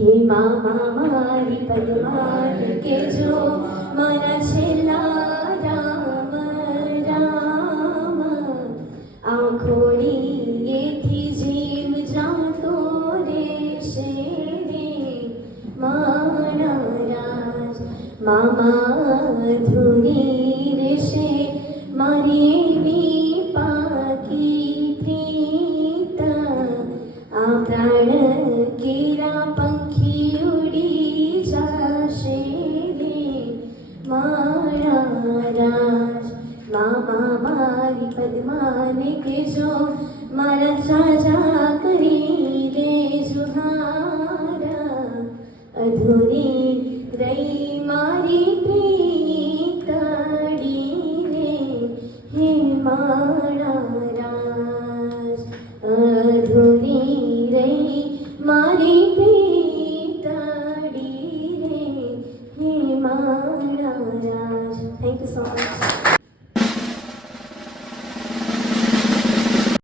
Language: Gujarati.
હે મામા મારી પદમાં કેજો મારા છેલ્લા રામ રામ આંખોડીએથી જીવ જાતો રહેશે રે મારા રાજ મામા ધૂરી રહેશે મારી એવી પાકી પ્રીત આ પ્રાણ કેરા પંખી ઉડી જશે રે મારા રાજ મામા મારી પદ્માને કહેજો મારા સાજા કરી દે જુહારા અધૂરી